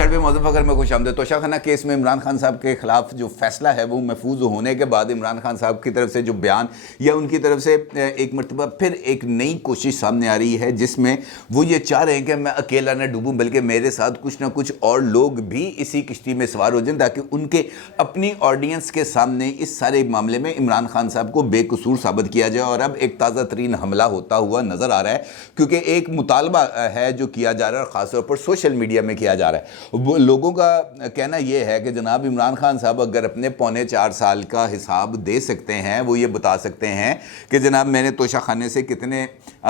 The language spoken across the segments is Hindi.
छठ पे मौजूद फकर में खुशामदीद। तोशाखाना केस में इमरान खान साहब के खिलाफ जो फैसला है वो महफूज होने के बाद इमरान खान साहब की तरफ से जो बयान या उनकी तरफ से एक मरतबा फिर एक नई कोशिश सामने आ रही है जिसमें वो ये चाह रहे हैं कि मैं अकेला न डूबूं बल्कि मेरे साथ कुछ ना कुछ और लोग भी इसी किश्ती में सवार हो जाएं ताकि उनके अपनी ऑडियंस के सामने इस सारे मामले में इमरान खान साहब को बेकसूर साबित किया जाए। और अब एक ताज़ा तरीन हमला होता हुआ नज़र आ रहा है क्योंकि एक मुतालबा है जो किया जा रहा है और ख़ासतौर पर सोशल मीडिया में किया जा रहा है। वो लोगों का कहना यह है कि जनाब इमरान खान साहब अगर अपने पौने 4 साल का हिसाब दे सकते हैं, वो ये बता सकते हैं कि जनाब मैंने तोशाखाने से कितने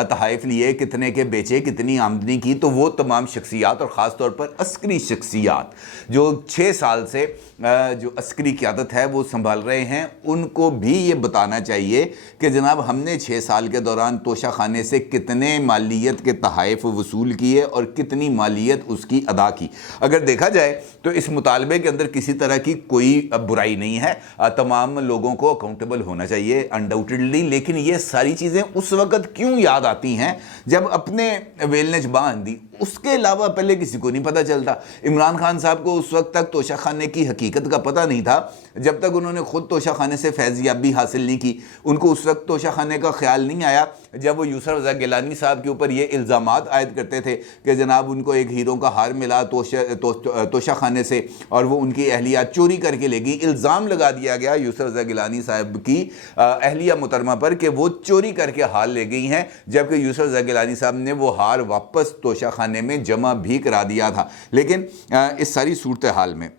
तहाइफ लिए, कितने के बेचे, कितनी आमदनी की, तो वो तमाम शख्सियात और ख़ास तौर पर अस्करी शख्सियात जो 6 साल से जो अस्करी क़यादत है वो संभाल रहे हैं, उनको भी ये बताना चाहिए कि जनाब हमने 6 साल के दौरान तोशाखाने से कितने मालियत के तहाइफ वसूल किए और कितनी मालियत उसकी अदा की। अगर देखा जाए तो इस मुतालबे के अंदर किसी तरह की कोई बुराई नहीं है, तमाम लोगों को अकाउंटेबल होना चाहिए अनडाउटेडली। लेकिन ये सारी चीज़ें उस वक़्त क्यों याद आती हैं जब अपने वेलनेज बांध दी, उसके अलावा पहले किसी को नहीं पता चलता। इमरान खान साहब को उस वक्त तक तोशाखाने की हकीकत का पता नहीं था जब तक उन्होंने खुद तोशाखाने से फैज़याबी हासिल नहीं की। उनको उस वक्त तोशाखाने का ख्याल नहीं आया जब वो यूसुफ रज़ा गिलानी साहब के ऊपर ये इल्ज़ामात आयद करते थे कि जनाब उनको एक हीरो का हार मिला तोशाखाने से और वो उनकी अहलिया चोरी करके ले गई। इल्ज़ाम लगा दिया गया यूसुफ रज़ा गिलानी साहब की अहलिया मुहतरमा पर कि वो चोरी करके हार ले गई हैं, जबकि यूसुफ रज़ा गिलानी साहब ने वो हार वापस तोशाखाने में जमा भी करा दिया था। लेकिन इस सारी सूरत हाल में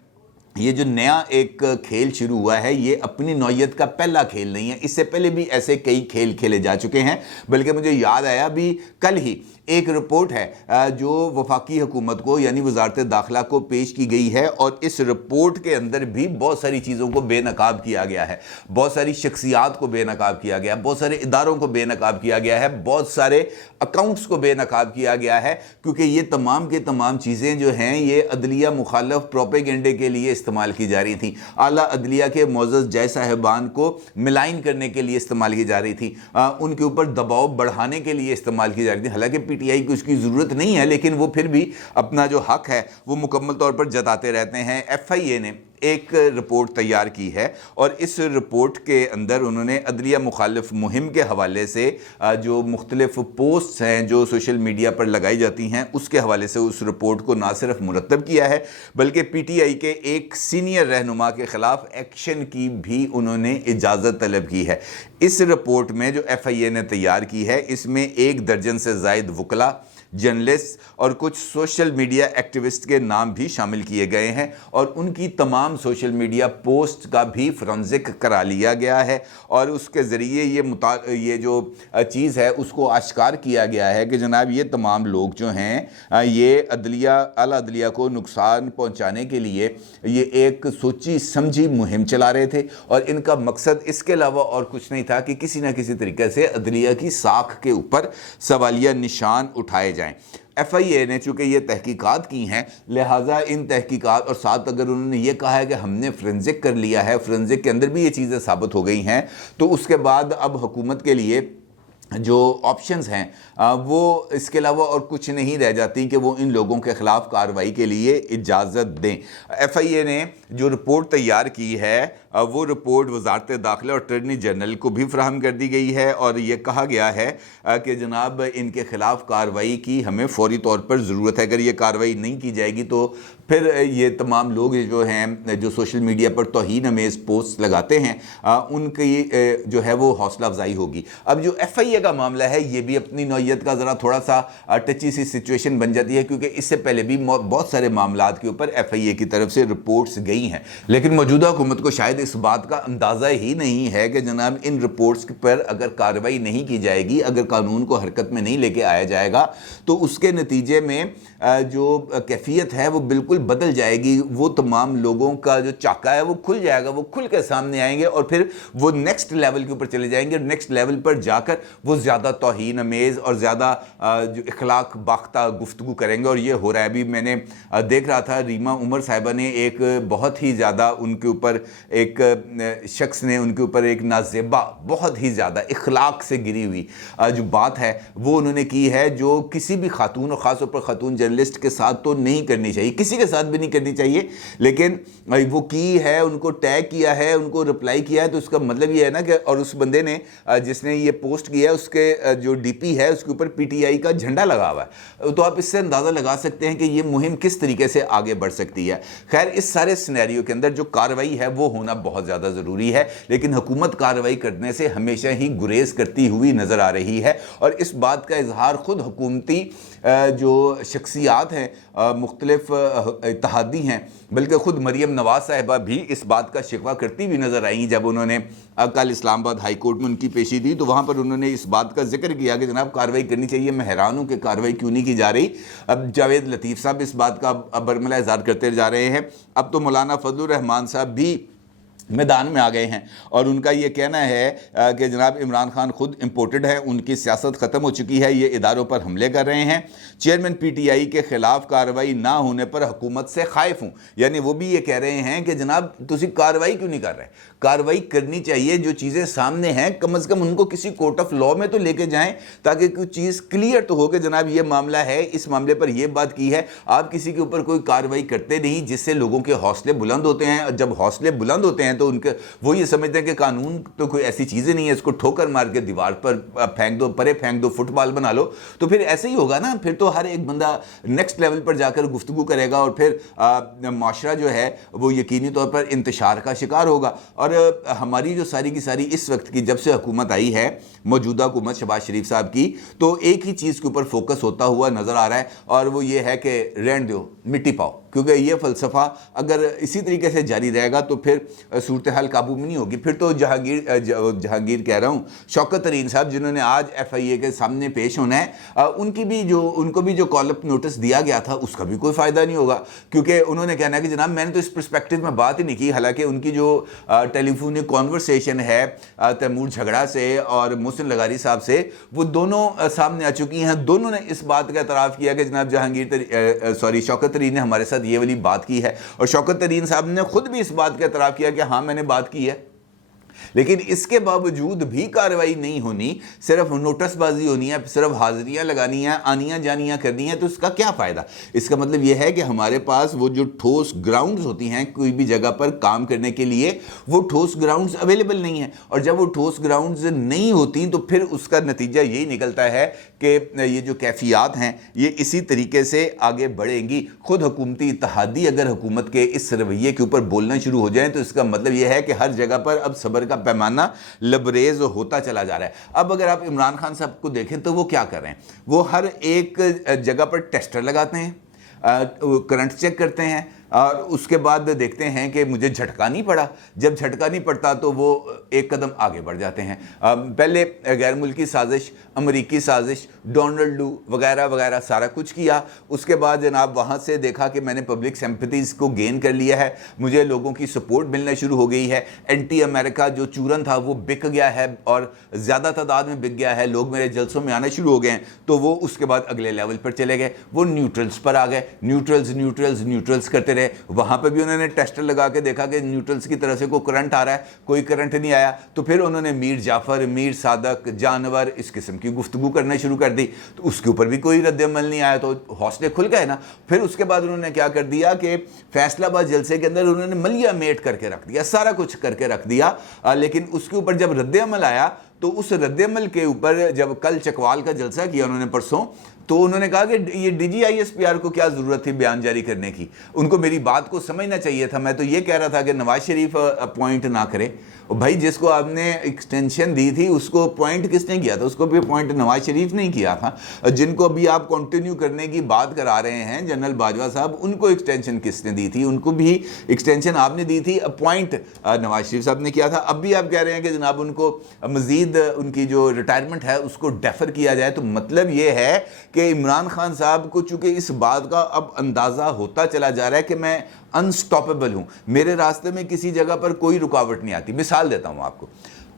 ये जो नया एक खेल शुरू हुआ है ये अपनी नौयत का पहला खेल नहीं है। इससे पहले भी ऐसे कई खेल खेले जा चुके हैं, बल्कि मुझे याद आया भी कल ही एक रिपोर्ट है जो वफाकी हुकूमत को यानी वजारत दाखिला को पेश की गई है और इस रिपोर्ट के अंदर भी बहुत सारी चीज़ों को बेनकाब किया गया है, बहुत सारी शख्सियात को बेनकाब किया गया है, बहुत सारे इदारों को बेनकाब किया गया है, बहुत सारे अकाउंट्स को बेनकाब किया गया है, क्योंकि ये तमाम के तमाम चीज़ें जो हैं ये अदलिया मुखालफ प्रोपेगेंडे के लिए इस्तेमाल की जा रही थी, आला अदलिया के मोअज़्ज़ज़ जज साहिबान को मिलाइन करने के लिए इस्तेमाल की जा रही थी, उनके ऊपर दबाव बढ़ाने के लिए इस्तेमाल की जा रही थी। हालांकि पीटीआई की उसकी ज़रूरत नहीं है, लेकिन वो फिर भी अपना जो हक है वो मुकम्मल तौर पर जताते रहते हैं। एफआईए ने एक रिपोर्ट तैयार की है और इस रिपोर्ट के अंदर उन्होंने अदलिया मुखालिफ मुहिम के हवाले से जो मुख्तलिफ पोस्ट्स हैं जो सोशल मीडिया पर लगाई जाती हैं उसके हवाले से उस रिपोर्ट को ना सिर्फ मुरतब किया है बल्कि पीटीआई के एक सीनियर रहनुमा के ख़िलाफ़ एक्शन की भी उन्होंने इजाज़त तलब की है। इस रिपोर्ट में जो एफआईए ने तैयार की है इसमें 1 दर्जन से ज़ायद वकला, जर्नलिस्ट और कुछ सोशल मीडिया एक्टिविस्ट के नाम भी शामिल किए गए हैं और उनकी तमाम सोशल मीडिया पोस्ट का भी फोरेंसिक करा लिया गया है और उसके ज़रिए ये जो चीज़ है उसको आश्कार किया गया है कि जनाब ये तमाम लोग जो हैं ये आला अदलिया को नुकसान पहुंचाने के लिए ये एक सोची समझी मुहिम चला रहे थे और इनका मकसद इसके अलावा और कुछ नहीं था कि किसी न किसी तरीके से अदलिया की साख के ऊपर सवालिया निशान उठाए जाएं। एफआईए ने चूँकि ये तहकीकात की हैं लिहाजा इन तहकीकात और साथ अगर उन्होंने ये कहा है कि हमने फोरेंसिक कर लिया है, फोरेंसिक के अंदर भी ये चीज़ें साबित हो गई हैं, तो उसके बाद अब हुकूमत के लिए जो ऑप्शंस हैं वो इसके अलावा और कुछ नहीं रह जाती कि वो इन लोगों के ख़िलाफ़ कार्रवाई के लिए इजाज़त दें। एफआईए ने जो रिपोर्ट तैयार की है वो रिपोर्ट वजारत दाखिला और अटॉर्नी जनरल को भी फराहम कर दी गई है और ये कहा गया है कि जनाब इनके ख़िलाफ़ कार्रवाई की हमें फ़ौरी तौर पर ज़रूरत है। अगर ये कार्रवाई नहीं की जाएगी तो फिर ये तमाम लोग जो हैं जो सोशल मीडिया पर तौहीन अमेज़ पोस्ट लगाते हैं उनकी जो है वो हौसला अफजाई होगी। अब जो एफआईए का मामला है ये भी अपनी नौयत का ज़रा थोड़ा सा टची सी सिचुएशन बन जाती है क्योंकि इससे पहले भी बहुत सारे मामलात के ऊपर एफआईए की तरफ से रिपोर्ट्स गई हैं, लेकिन मौजूदा हुकूमत को शायद इस बात का अंदाज़ा ही नहीं है कि जनाब इन रिपोर्ट्स पर अगर कार्रवाई नहीं की जाएगी, अगर कानून को हरकत में नहीं लेके आया जाएगा तो उसके नतीजे में जो कैफियत है वो बिल्कुल बदल जाएगी। वो तमाम लोगों का जो चाका है वो खुल जाएगा, वो खुल के सामने आएंगे और फिर वो नेक्स्ट लेवल के ऊपर चले जाएंगे। नेक्स्ट लेवल पर जाकर वो ज़्यादा तौहीन अमेज़ और ज़्यादा जो इखलाक बाख्ता गुफ्तगू करेंगे और ये हो रहा है। अभी मैंने देख रहा था रीमा उमर साहिबा ने एक बहुत ही ज़्यादा उनके ऊपर एक शख्स ने उनके ऊपर एक नाजेबा बहुत ही ज़्यादा इखलाक से गिरी हुई जो बात है वो उन्होंने की है, जो किसी भी खातून और ख़ासतौर पर खातून जर्नलिस्ट के साथ तो नहीं करनी चाहिए, किसी के साथ भी नहीं करनी चाहिए, लेकिन वो की है, उनको टैग किया है, उनको रिप्लाई किया है, तो उसका मतलब ये है ना कि और उस बंदे ने जिसने ये पोस्ट किया है उसके जो डीपी है उसके ऊपर पीटीआई का झंडा लगा हुआ है, तो आप इससे अंदाज़ा लगा सकते हैं कि ये मुहिम किस तरीके से आगे बढ़ सकती है। खैर, इस सारे सिनेरियो के अंदर जो कार्रवाई है वो होना बहुत ज़्यादा ज़रूरी है, लेकिन हुकूमत कार्रवाई करने से हमेशा ही गुरेज करती हुई नज़र आ रही है, और इस बात का इजहार खुद हुकूमती जो शख्सियात हैं, मुख्तलिफ इत्तेहादी हैं, बल्कि ख़ुद मरीम नवाज़ साहिबा भी इस बात का शिकवा करती हुई नज़र आई जब उन्होंने कल इस्लामाबाद हाई कोर्ट में उनकी पेशी दी, तो वहाँ पर उन्होंने इस बात का जिक्र किया कि जनाब कार्रवाई करनी चाहिए। मैं हैरान हूँ कि कार्रवाई क्यों नहीं की जा रही। अब जावेद लतीफ़ साहब इस बात का बरमला इज़हार करते जा रहे हैं, अब तो मौलाना फजलुर रहमान साहब भी मैदान में आ गए हैं, और उनका ये कहना है कि जनाब इमरान खान खुद इम्पोर्टेड है, उनकी सियासत ख़त्म हो चुकी है, ये इदारों पर हमले कर रहे हैं। चेयरमैन पीटीआई के ख़िलाफ़ कार्रवाई ना होने पर हुकूमत से खाइफ हूँ, यानी वो भी ये कह रहे हैं कि जनाब तुसी कार्रवाई क्यों नहीं कर रहे। कार्रवाई करनी चाहिए, जो चीज़ें सामने हैं कम अज़ कम उनको किसी कोर्ट ऑफ लॉ में तो लेके जाएं, ताकि कुछ चीज़ क्लियर तो हो कि जनाब ये मामला है, इस मामले पर यह बात की है। आप किसी के ऊपर कोई कार्रवाई करते नहीं जिससे लोगों के हौसले बुलंद होते हैं, और जब हौसले बुलंद होते हैं तो उनके वो ये समझते हैं कि कानून तो कोई ऐसी चीज़ें नहीं है, इसको ठोकर मार के दीवार पर फेंक दो, परे फेंक दो, फुटबॉल बना लो, तो फिर ऐसे ही होगा ना। फिर तो हर एक बंदा नेक्स्ट लेवल पर जाकर गुफ्तगू करेगा, और फिर माशरा जो है वो यकीनी तौर पर इंतशार का शिकार होगा। और हमारी जो सारी की सारी इस वक्त की जब से हुकूमत आई है, मौजूदा हुकूमत शहबाज शरीफ साहब की, तो एक ही चीज़ के ऊपर फोकस होता हुआ नज़र आ रहा है, और वो ये है कि रहने दो, मिट्टी पाओ, क्योंकि ये फ़लसफ़ा अगर इसी तरीके से जारी रहेगा तो फिर सूरत हाल काबू में नहीं होगी। फिर तो जहांगीर कह रहा हूँ, शौकत तरीन साहब जिन्होंने आज FIA के सामने पेश होना है, उनको भी जो कॉल अप नोटिस दिया गया था उसका भी कोई फ़ायदा नहीं होगा, क्योंकि उन्होंने कहना है कि जनाब मैंने तो इस पर्सपेक्टिव में बात ही नहीं की। हालांकि उनकी जो टेलीफोनिक कॉन्वर्सेशन है तैमूर झगड़ा से और मोहसिन लगारी साहब से, वो दोनों सामने आ चुकी हैं। दोनों ने इस बात का एतराफ़ किया कि जनाब शौकत तरीन ने हमारे साथ ये वाली बात की है, और शौकत तरीन साहब ने खुद भी इस बात का एतराफ़ किया कि हाँ मैंने बात की है। लेकिन इसके बावजूद भी कार्रवाई नहीं होनी, सिर्फ नोटिसबाजी होनी है, सिर्फ हाजिरियां लगानी है, आनियां जानियां करनी है, तो इसका क्या फ़ायदा। इसका मतलब यह है कि हमारे पास वो जो ठोस ग्राउंड्स होती हैं कोई भी जगह पर काम करने के लिए, वो ठोस ग्राउंड्स अवेलेबल नहीं है, और जब वो ठोस ग्राउंड्स नहीं होती तो फिर उसका नतीजा यही निकलता है कि ये जो कैफियात हैं ये इसी तरीके से आगे बढ़ेंगी। खुद हुकूमती इत्तेहादी अगर हुकूमत के इस रवैये के ऊपर बोलना शुरू हो जाए तो इसका मतलब यह है कि हर जगह पर अब सब्र का पैमाना लबरेज होता चला जा रहा है। अब अगर आप इमरान खान साहब को देखें तो वो क्या कर रहे हैं, वो हर एक जगह पर टेस्टर लगाते हैं, करंट चेक करते हैं, और उसके बाद देखते हैं कि मुझे झटका नहीं पड़ा। जब झटका नहीं पड़ता तो वो एक कदम आगे बढ़ जाते हैं। पहले गैर मुल्की साजिश, अमरीकी साजिश, डोनाल्ड डू वगैरह वगैरह सारा कुछ किया। उसके बाद जनाब वहाँ से देखा कि मैंने पब्लिक सिंपैथीज़ को गेन कर लिया है, मुझे लोगों की सपोर्ट मिलना शुरू हो गई है, एंटी अमेरिका जो चूरन था वो बिक गया है और ज़्यादा तादाद में बिक गया है, लोग मेरे जलसों में आना शुरू हो गए हैं। तो वो उसके बाद अगले लेवल पर चले गए, वो न्यूट्रल्स पर आ गए, न्यूट्रल्स करते रहे। वहां पे भी उन्होंने टेस्टर लगा के देखा कि न्यूट्रल्स की तरफ से कोई करंट आ रहा है, कोई करंट नहीं आया, तो फिर उन्होंने मीर जाफर, मीर सादक, जानवर इस किस्म की गुफ्तगू करना शुरू कर दी, तो उसके ऊपर भी कोई रद्द-ए-अमल नहीं आया, तो हौसले खुल गए ना। फिर उसके बाद उन्होंने क्या कर दिया कि फैसलाबाद जलसे के अंदर उन्होंने मलिया मेट करके रख दिया, सारा कुछ करके रख दिया, लेकिन उसके ऊपर जब रद्द-ए-अमल आया तो उस रद्द-ए-अमल के ऊपर जब कल चकवाल का जलसा किया उन्होंने परसों, तो उन्होंने कहा कि ये DGISPR को क्या ज़रूरत थी बयान जारी करने की, उनको मेरी बात को समझना चाहिए था। मैं तो ये कह रहा था कि नवाज शरीफ अपॉइंट ना करे। भाई जिसको आपने एक्सटेंशन दी थी उसको अपॉइंट किसने किया था, उसको भी अपॉइंट नवाज शरीफ नहीं किया था। जिनको अभी आप कंटिन्यू करने की बात करा रहे हैं जनरल बाजवा साहब, उनको एक्सटेंशन किसने दी थी, उनको भी एक्सटेंशन आपने दी थी, अपॉइंट नवाज शरीफ साहब ने किया था। अब भी आप कह रहे हैं कि जनाब उनको मज़ीद उनकी जो रिटायरमेंट है उसको डेफर किया जाए, तो मतलब ये है कि इमरान खान साहब को चूंकि इस बात का अब अंदाज़ा होता चला जा रहा है कि मैं अनस्टॉपेबल हूँ, मेरे रास्ते में किसी जगह पर कोई रुकावट नहीं आती। मिसाल देता हूँ आपको,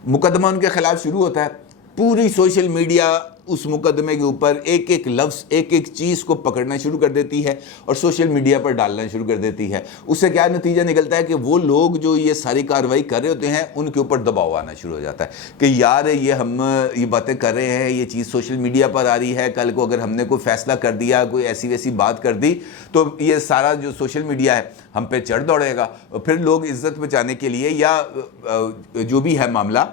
मुकदमा उनके खिलाफ शुरू होता है, पूरी सोशल मीडिया उस मुकदमे के ऊपर एक एक लफ्ज़, एक एक चीज़ को पकड़ना शुरू कर देती है और सोशल मीडिया पर डालना शुरू कर देती है। उससे क्या नतीजा निकलता है कि वो लोग जो ये सारी कार्रवाई कर रहे होते हैं उनके ऊपर दबाव आना शुरू हो जाता है कि यार ये हम ये बातें कर रहे हैं, ये चीज़ सोशल मीडिया पर आ रही है, कल को अगर हमने कोई फैसला कर दिया, कोई ऐसी वैसी बात कर दी तो ये सारा जो सोशल मीडिया है हम पे चढ़ दौड़ेगा। फिर लोग इज्जत बचाने के लिए या जो भी है मामला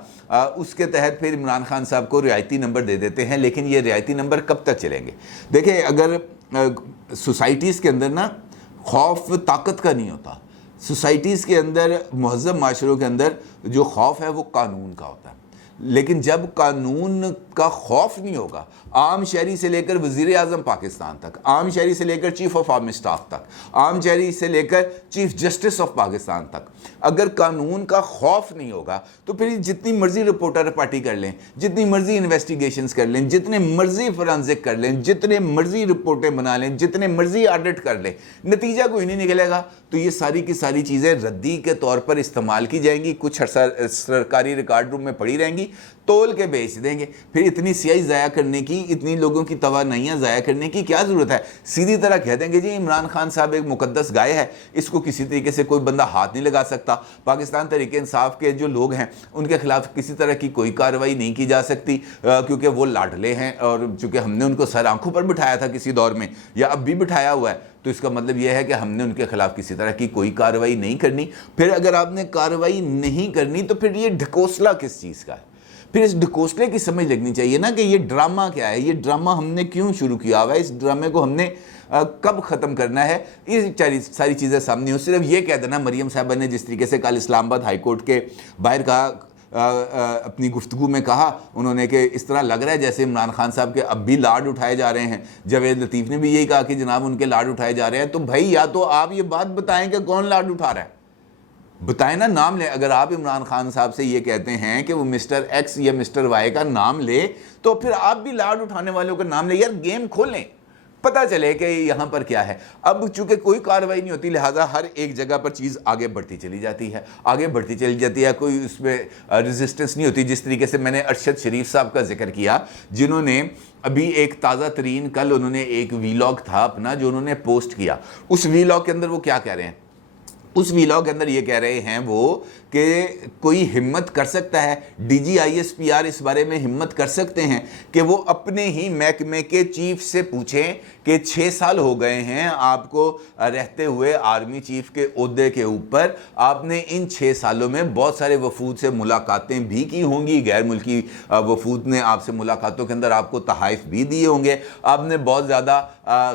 उसके तहत फिर इमरान खान साहब को रियायती नंबर दे देते हैं। लेकिन ये रियायती नंबर कब तक चलेंगे? देखिए, अगर सोसाइटीज़ के अंदर ना खौफ ताकत का नहीं होता, सोसाइटीज़ के अंदर, महज़ब माशरों के अंदर जो खौफ है वो कानून का होता है। लेकिन जब कानून का खौफ नहीं होगा, आम शहरी से लेकर वज़ीर आज़म पाकिस्तान तक, आम शहरी से लेकर चीफ ऑफ आर्मी स्टाफ तक, आम शहरी से लेकर चीफ जस्टिस ऑफ पाकिस्तान तक, अगर कानून का खौफ नहीं होगा तो फिर जितनी मर्जी रिपोर्टर पार्टी कर लें, जितनी मर्जी इन्वेस्टिगेशंस कर लें, जितने मर्जी फोरेंसिक कर लें, जितने मर्जी रिपोर्टें बना लें, जितने मर्जी ऑडिट कर लें, नतीजा कोई नहीं निकलेगा। तो ये सारी की सारी चीज़ें रद्दी के तौर पर इस्तेमाल की जाएंगी, कुछ सरकारी रिकॉर्ड रूम में पड़ी रहेंगी, तोल के बेच देंगे। फिर इतनी स्याही ज़ाया करने की, इतनी लोगों की तवानाइयाँ ज़ाया करने की क्या ज़रूरत है? सीधी तरह कह देंगे जी इमरान खान साहब एक मुकद्दस गाय है, इसको किसी तरीके से कोई बंदा हाथ नहीं लगा सकता। पाकिस्तान तहरीक इंसाफ के जो लोग हैं उनके खिलाफ किसी तरह की कोई कार्रवाई नहीं की जा सकती क्योंकि वो लाडले हैं और चूँकि हमने उनको सर आंखों पर बिठाया था किसी दौर में, या अब भी बिठाया हुआ है, तो इसका मतलब यह है कि हमने उनके खिलाफ किसी तरह की कोई कार्रवाई नहीं करनी। फिर अगर आपने कार्रवाई नहीं करनी तो फिर ये ढकोसला किस चीज़ का है? फिर इस ढकोसले की समझ लगनी चाहिए ना कि ये ड्रामा क्या है, ये ड्रामा हमने क्यों शुरू किया हुआ है, इस ड्रामे को हमने कब ख़त्म करना है। ये सारी चीज़ें सामने हो। सिर्फ ये कह देना मरियम साहबा ने जिस तरीके से कल इस्लामाबाद हाई कोर्ट के बाहर कहा, अपनी गुफ्तगू में कहा उन्होंने कि इस तरह लग रहा है जैसे इमरान खान साहब के अब भी लाड उठाए जा रहे हैं। जावेद लतीफ़ ने भी यही कहा कि जनाब उनके लाड उठाए जा रहे हैं। तो भाई या तो आप ये बात बताएं कि कौन लाड उठा रहा है, बताएं ना, नाम ले। अगर आप इमरान खान साहब से ये कहते हैं कि वो मिस्टर एक्स या मिस्टर वाई का नाम ले, तो फिर आप भी लाड उठाने वालों का नाम ले। यार गेम खोलें, पता चले कि यहाँ पर क्या है। अब चूंकि कोई कार्रवाई नहीं होती, लिहाजा हर एक जगह पर चीज़ आगे बढ़ती चली जाती है, आगे बढ़ती चली जाती है, कोई उसमें रेजिस्टेंस नहीं होती। जिस तरीके से मैंने अरशद शरीफ साहब का जिक्र किया, जिन्होंने अभी एक ताज़ा तरीन कल उन्होंने एक वीलॉग था अपना जो उन्होंने पोस्ट किया। उस वीलॉग के अंदर वो क्या कह रहे हैं? उस वीलॉग के अंदर ये कह रहे हैं वो कि कोई हिम्मत कर सकता है, DGISPR इस बारे में हिम्मत कर सकते हैं कि वो अपने ही महकमे के चीफ से पूछें कि 6 साल हो गए हैं आपको रहते हुए आर्मी चीफ के ओहदे के ऊपर, आपने इन 6 सालों में बहुत सारे वफूद से मुलाकातें भी की होंगी, गैर मुल्की वफूद ने आपसे मुलाकातों के अंदर आपको तहाइफ भी दिए होंगे, आपने बहुत ज़्यादा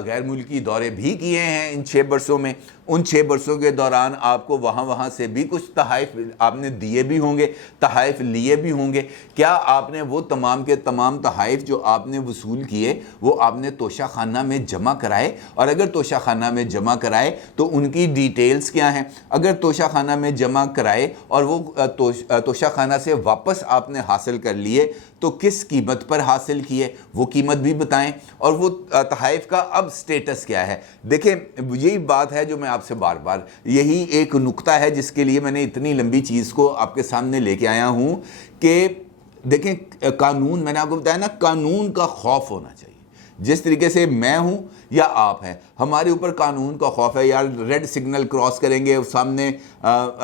गैर मुल्की दौरे भी किए हैं इन 6 बरसों में। उन 6 बरसों के दौरान आपको वहाँ से भी कुछ तहाइफ आपने दिए भी होंगे, तहाइफ लिए भी होंगे। क्या आपने वो तमाम के तमाम तहाइफ जो आपने वसूल किए वो आपने तोशा खाना में जमा कराए? और अगर तोशा खाना में जमा कराए तो उनकी डिटेल्स क्या हैं? अगर तोशा खाना में जमा कराए और वो तोशा खाना से वापस आपने हासिल कर लिए तो किस कीमत पर हासिल किए, वो कीमत भी बताएं। और वो तहाइफ का अब स्टेटस क्या है? देखें, यही बात है जो मैं आपसे बार बार, यही एक नुक्ता है जिसके लिए मैंने इतनी लंबी चीज़ को आपके सामने लेके आया हूँ कि देखें, कानून, मैंने आपको बताया ना, कानून का खौफ होना चाहिए। जिस तरीके से मैं हूं या आप हैं, हमारे ऊपर कानून का खौफ है। यार रेड सिग्नल क्रॉस करेंगे, सामने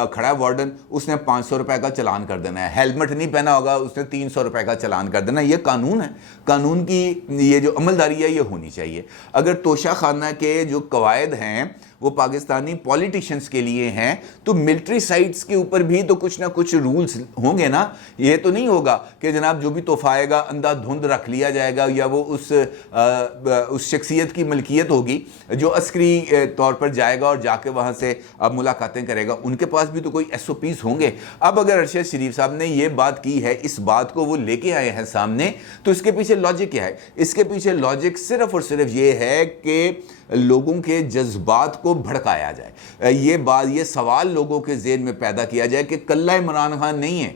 खड़ा वार्डन, उसने 500 रुपए का चलान कर देना है। हेलमेट नहीं पहना होगा, उसने 300 रुपए का चलान कर देना है। ये कानून है। कानून की ये जो अमलदारी है ये होनी चाहिए। अगर तोशा खाना के जो कवायद हैं वो पाकिस्तानी पॉलिटिशियंस के लिए हैं तो मिलिट्री साइट्स के ऊपर भी तो कुछ ना कुछ रूल्स होंगे ना। ये तो नहीं होगा कि जनाब जो भी तोहफा आएगा अंधाधुंध रख लिया जाएगा, या वो उस शख्सियत की मलकियत होगी जो अस्करी तौर पर जाएगा और जाके वहाँ से मुलाकातें करेगा। उनके पास भी तो कोई SOPs होंगे। अब अगर अरशद शरीफ साहब ने ये बात की है, इस बात को वो लेके आए हैं सामने, तो इसके पीछे लॉजिक क्या है? इसके पीछे लॉजिक सिर्फ और सिर्फ ये है कि लोगों के जज्बात को भड़काया जाए। ये सवाल लोगों के ज़हन में पैदा किया जाए कि कल्ला इमरान खान नहीं है,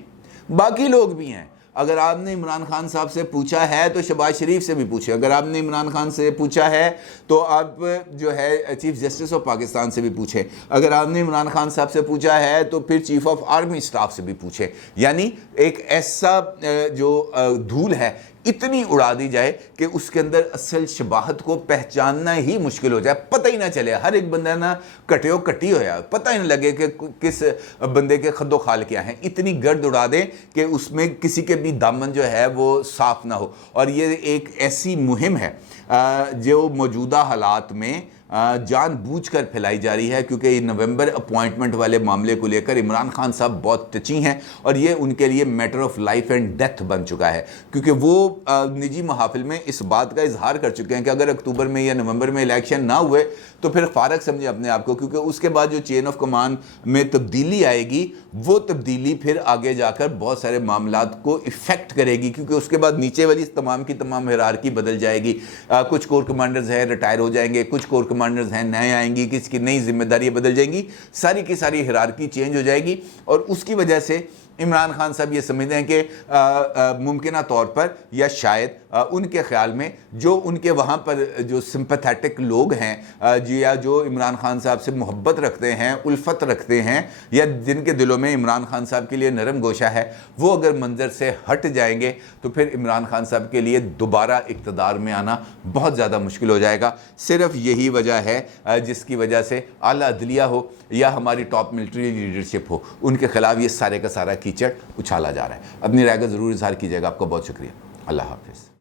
बाकी लोग भी हैं। अगर आपने इमरान खान साहब से पूछा है तो शहबाज शरीफ से भी पूछे, अगर आपने इमरान खान से पूछा है तो आप जो है चीफ जस्टिस ऑफ पाकिस्तान से भी पूछे, अगर आपने इमरान खान साहब से पूछा है तो फिर चीफ ऑफ आर्मी स्टाफ से भी पूछे। यानी एक ऐसा जो धूल है इतनी उड़ा दी जाए कि उसके अंदर असल शबाहत को पहचानना ही मुश्किल हो जाए, पता ही ना चले, हर एक बंदा ना कटियो कटी होया, पता ही नहीं लगे कि किस बंदे के खद्दो खाल क्या है। इतनी गर्द उड़ा दें कि उसमें किसी के भी दामन जो है वो साफ ना हो। और ये एक ऐसी मुहिम है जो मौजूदा हालात में जानबूझकर फैलाई जा रही है, क्योंकि ये नवंबर अपॉइंटमेंट वाले मामले को लेकर इमरान खान साहब बहुत टची हैं और ये उनके लिए matter of life and death बन चुका है, क्योंकि वो निजी महाफिल में इस बात का इजहार कर चुके हैं कि अगर अक्टूबर में या नवंबर में इलेक्शन ना हुए तो फिर फारग समझे अपने आप को, क्योंकि उसके बाद जो चेन ऑफ कमांड में तब्दीली आएगी वो तब्दीली फिर आगे जाकर बहुत सारे मामलात को इफेक्ट करेगी, क्योंकि उसके बाद नीचे वाली तमाम की तमाम हिरारकी बदल जाएगी। कुछ कोर कमांडर्स हैं रिटायर हो जाएंगे, कुछ कोर कमांडर्स हैं नए आएंगी, किसकी नई जिम्मेदारियां बदल जाएंगी, सारी की सारी हिरारकी चेंज हो जाएगी। और उसकी वजह से इमरान खान साहब ये समझते हैं कि मुमकिन तौर पर या शायद उनके ख्याल में जो उनके वहाँ पर जो सिंपैथेटिक लोग हैं या जो इमरान खान साहब से मोहब्बत रखते हैं, उल्फत रखते हैं, या जिनके दिलों में इमरान खान साहब के लिए नरम गोशा है, वो अगर मंजर से हट जाएंगे तो फिर इमरान खान साहब के लिए दोबारा इक़्तिदार में आना बहुत ज़्यादा मुश्किल हो जाएगा। सिर्फ यही वजह है जिसकी वजह से आला अदलिया हो या हमारी टॉप मिलिट्री लीडरशिप हो, उनके खिलाफ ये सारे का सारा कीचड़ उछाला जा रहा है। अपनी राय का ज़रूर इज़हार कीजिएगा। आपका बहुत शुक्रिया। अल्लाह हाफ़िज़।